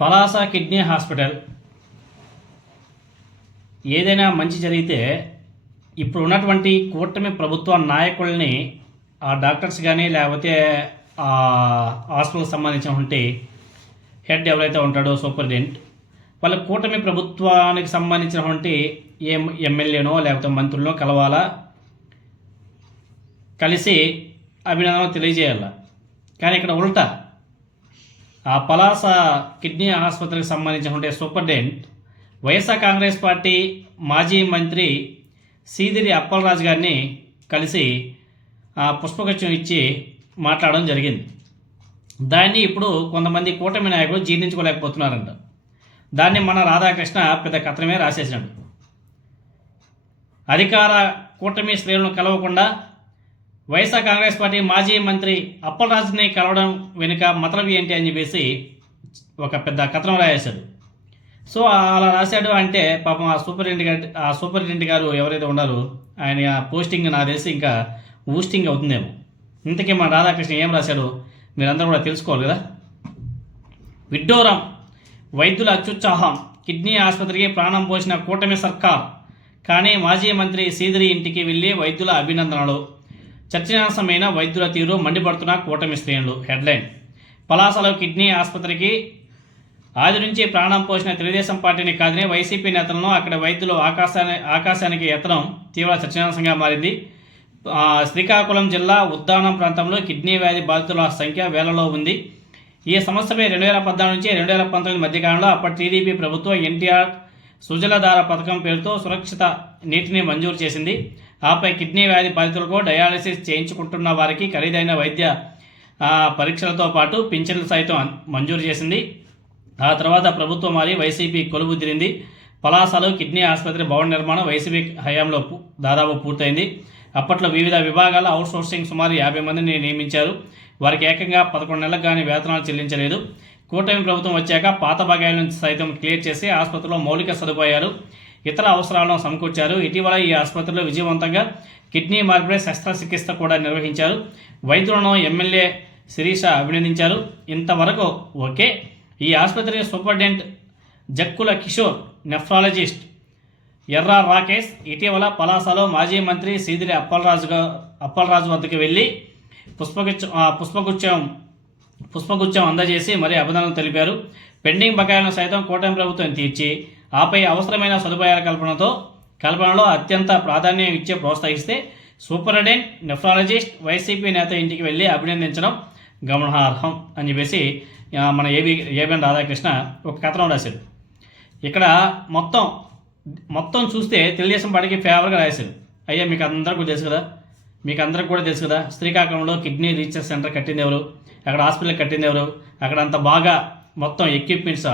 Palasa kidney hospital ఏదైనా మంచి జరిగితే ఇప్పుడు ఉన్నటువంటి కూటమి ప్రభుత్వ నాయకుల్ని ఆ డాక్టర్స్ కానీ లేకపోతే ఆ హాస్పిటల్కి సంబంధించినటువంటి హెడ్ ఎవరైతే ఉంటాడో సూపరింటెండెంట్ వాళ్ళ కూటమి ప్రభుత్వానికి సంబంధించినటువంటి ఎమ్మెల్యేనో లేకపోతే మంత్రులనో కలవాలా, కలిసి అభినందనలు తెలియజేయాల. కానీ ఇక్కడ ఉల్టా ఆ పలాస కిడ్నీ ఆసుపత్రికి సంబంధించినటువంటి సూపరింటెండెంట్ వైఎస్ఆర్ కాంగ్రెస్ పార్టీ మాజీ మంత్రి సీదిరి అప్పలరాజు గారిని కలిసి పుష్పగుచ్చం ఇచ్చి మాట్లాడడం జరిగింది. దాన్ని ఇప్పుడు కొంతమంది కూటమి నాయకులు జీర్ణించుకోలేకపోతున్నారంట. దాన్ని మన రాధాకృష్ణ పెద్ద కథనమే రాసేసినాడు. అధికార కూటమి శ్రేణులను కలవకుండా వైఎస్ఆర్ కాంగ్రెస్ పార్టీ మాజీ మంత్రి అప్పలరాజుని కలవడం వెనుక మతలబు ఏంటి అని చెప్పేసి ఒక పెద్ద కథనం రాసేశాడు. సో అలా రాశాడు అంటే పాపం ఆ సూపరింటెండెంట్ గారు ఎవరైతే ఉన్నారో ఆయన పోస్టింగ్ నాకు తెలిసి ఇంకా ఊస్టింగ్ అవుతుందేమో. ఇంతకీ మన రాధాకృష్ణ ఏం రాశాడు మీరందరూ కూడా తెలుసుకోవాలి కదా. విడ్డూరం, వైద్యుల అత్యుత్సాహం, కిడ్నీ ఆసుపత్రికి ప్రాణం పోసిన కూటమి సర్కార్, కానీ మాజీ మంత్రి సీదిరి ఇంటికి వెళ్ళి వైద్యుల అభినందనలు, చర్చనీయాంశమైన వైద్యుల తీరు, మండిపడుతున్న కూటమి శ్రేణులు. హెడ్లైన్: పలాసలో కిడ్నీ ఆసుపత్రికి ఆది నుంచి ప్రాణం పోసిన తెలుగుదేశం పార్టీని కాదని వైసీపీ నేతలను అక్కడ వైద్యులు ఆకాశానికి ఎత్తడం తీవ్ర చర్చనీయాంశంగా మారింది. శ్రీకాకుళం జిల్లా ఉద్దానం ప్రాంతంలో కిడ్నీ వ్యాధి బాధితుల సంఖ్య వేలలో ఉంది. ఈ సమస్యపై 2014 నుంచి 2019 మధ్యకాలంలో అప్పటి టీడీపీ ప్రభుత్వం ఎన్టీఆర్ సుజలధార పథకం పేరుతో సురక్షిత నీటిని మంజూరు చేసింది. ఆపై కిడ్నీ వ్యాధి బాధితులకు డయాలసిస్ చేయించుకుంటున్న వారికి ఖరీదైన వైద్య పరీక్షలతో పాటు పింఛన్లు సైతం మంజూరు చేసింది. ఆ తర్వాత ప్రభుత్వం మారి వైసీపీ కొలువుదిరింది. పలాసలో కిడ్నీ ఆసుపత్రి భవన నిర్మాణం వైసీపీ హయాంలో దాదాపు పూర్తయింది. అప్పట్లో వివిధ విభాగాల అవుట్సోర్సింగ్ సుమారు 50 మందిని నియమించారు. వారికి ఏకంగా 11 నెలలకు కానీ వేతనాలు చెల్లించలేదు. కూటమి ప్రభుత్వం వచ్చాక పాత బకాయిలను సైతం క్లియర్ చేసి ఆసుపత్రిలో మౌలిక సదుపాయాలు, ఇతర అవసరాలను సమకూర్చారు. ఇటీవల ఈ ఆసుపత్రిలో విజయవంతంగా కిడ్నీ మార్పిడి శస్త్రచికిత్స కూడా నిర్వహించారు. వైద్యులను ఎమ్మెల్యే శిరీష అభినందించారు. ఇంతవరకు ఓకే. ఈ ఆసుపత్రి సూపరింటెండెంట్ జక్కుల కిషోర్, నెఫ్రాలజిస్ట్ ఎర్ర రాకేష్ ఇటీవల పలాసలో మాజీ మంత్రి సీదిరి అప్పలరాజు వద్దకు వెళ్ళి పుష్పగుచ్చం అందజేసి మరీ అభినందనలు తెలిపారు. పెండింగ్ బకాయిలను సైతం కూటమి ప్రభుత్వం తీర్చి ఆపై అవసరమైన సదుపాయాల కల్పనలో అత్యంత ప్రాధాన్యం ఇచ్చే ప్రోత్సహిస్తే సూపరింటెండెంట్ నెఫ్రాలజిస్ట్ వైసీపీ నేత ఇంటికి వెళ్ళి అభినందించడం గమనార్హం అని చెప్పేసి మన ఏబిఎన్ రాధాకృష్ణ ఒక కథనం రాశారు. ఇక్కడ మొత్తం చూస్తే తెలుగుదేశం పార్టీకి ఫేవర్గా రాశారు. అయ్యా మీకు అందరికీ తెలుసు కదా శ్రీకాకుళంలో కిడ్నీ రీసెర్చ్ సెంటర్ కట్టింది ఎవరు, అక్కడ హాస్పిటల్ కట్టింది ఎవరు, అక్కడ అంత బాగా మొత్తం ఎక్విప్మెంట్స్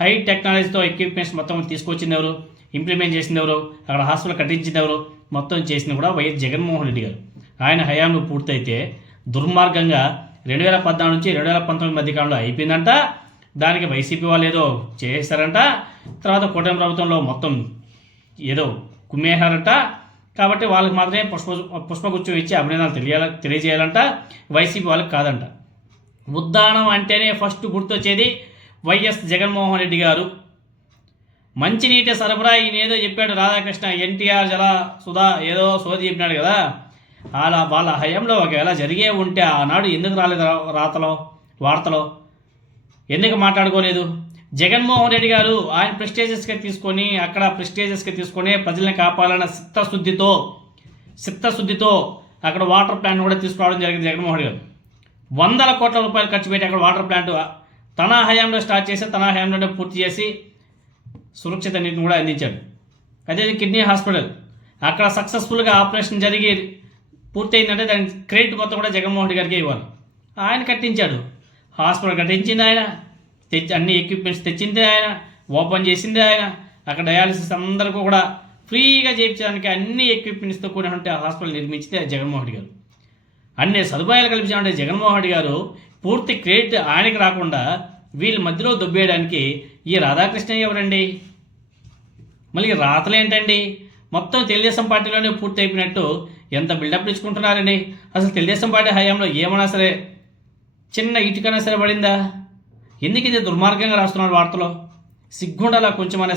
హై టెక్నాలజీతో ఎక్విప్మెంట్స్ మొత్తం తీసుకొచ్చింది ఎవరు, ఇంప్లిమెంట్ చేసింది ఎవరు, అక్కడ హాస్పిటల్ కట్టించింది ఎవరు, మొత్తం చేసింది కూడా వైఎస్ జగన్మోహన్ రెడ్డి గారు. ఆయన హయాంలో పూర్తయితే దుర్మార్గంగా 2014 నుంచి 2019 మధ్యకాలంలో అయిపోయిందంట. దానికి వైసీపీ వాళ్ళు ఏదో చేశారంట. తర్వాత కూటమి ప్రభుత్వంలో మొత్తం ఏదో కుమ్మేశారంట. కాబట్టి వాళ్ళకి మాత్రమే పుష్పగుచ్చం ఇచ్చి అభినందనలు తెలియజేయాలంట, వైసీపీ వాళ్ళకి కాదంట. ఉద్దానం అంటేనే ఫస్ట్ గుర్తొచ్చేది వైఎస్ జగన్మోహన్ రెడ్డి గారు. మంచినీటి సరఫరా ఈయన ఏదో చెప్పాడు రాధాకృష్ణ, ఎన్టీఆర్ జల సుధా ఏదో సోది చెప్పినాడు కదా. అలా వాళ్ళ హయాంలో ఒకవేళ జరిగే ఉంటే ఆనాడు ఎందుకు రాలేదు వార్తలో ఎందుకు మాట్లాడుకోలేదు? జగన్మోహన్ రెడ్డి గారు ఆయన ప్రెస్టేజియస్గా తీసుకొని ప్రజల్ని కాపాడాలన్న చిత్తశుద్ధితో అక్కడ వాటర్ ప్లాంట్ కూడా తీసుకురావడం జరిగింది. జగన్మోహన్ రెడ్డి గారు 100 కోట్ల రూపాయలు ఖర్చు పెట్టి అక్కడ వాటర్ ప్లాంట్ తన హయాంలో స్టార్ట్ చేసి తన హయాంలో పూర్తి చేసి సురక్షిత నీటిని కూడా అందించాడు. అదే కిడ్నీ హాస్పిటల్ అక్కడ సక్సెస్ఫుల్గా ఆపరేషన్ జరిగి పూర్తయిందంటే దాని క్రెడిట్ మొత్తం కూడా జగన్మోహన్ రెడ్డి గారికి ఇవ్వాలి. ఆయన కట్టించాడు, హాస్పిటల్ కట్టించింది ఆయన, అన్ని ఎక్విప్మెంట్స్ తెచ్చింది ఆయన, ఓపెన్ చేసింది ఆయన, అక్కడ డయాలసిస్ అందరికీ కూడా ఫ్రీగా చేయించడానికి అన్ని ఎక్విప్మెంట్స్తో కూడినటువంటి హాస్పిటల్ నిర్మించింది జగన్మోహన్ రెడ్డి గారు. అన్ని సదుపాయాలు కల్పించాలంటే జగన్మోహన్ రెడ్డి గారు పూర్తి క్రెడిట్ ఆయనకి రాకుండా వీళ్ళ మధ్యలో దొబ్బేయడానికి ఈ రాధాకృష్ణ ఎవరండి? మళ్ళీ రాతలు ఏంటండి? మొత్తం తెలుగుదేశం పార్టీలోనే పూర్తి అయిపోయినట్టు ఎంత బిల్డప్ ఇచ్చుకుంటున్నారండి. అసలు తెలుగుదేశం పార్టీ హయాంలో ఏమన్నా సరే చిన్న ఇటుకైనా సరే పడిందా? ఎందుకు ఇది దుర్మార్గంగా రాస్తున్నాడు వార్తలో? సిగ్గుండాలా కొంచెం అనే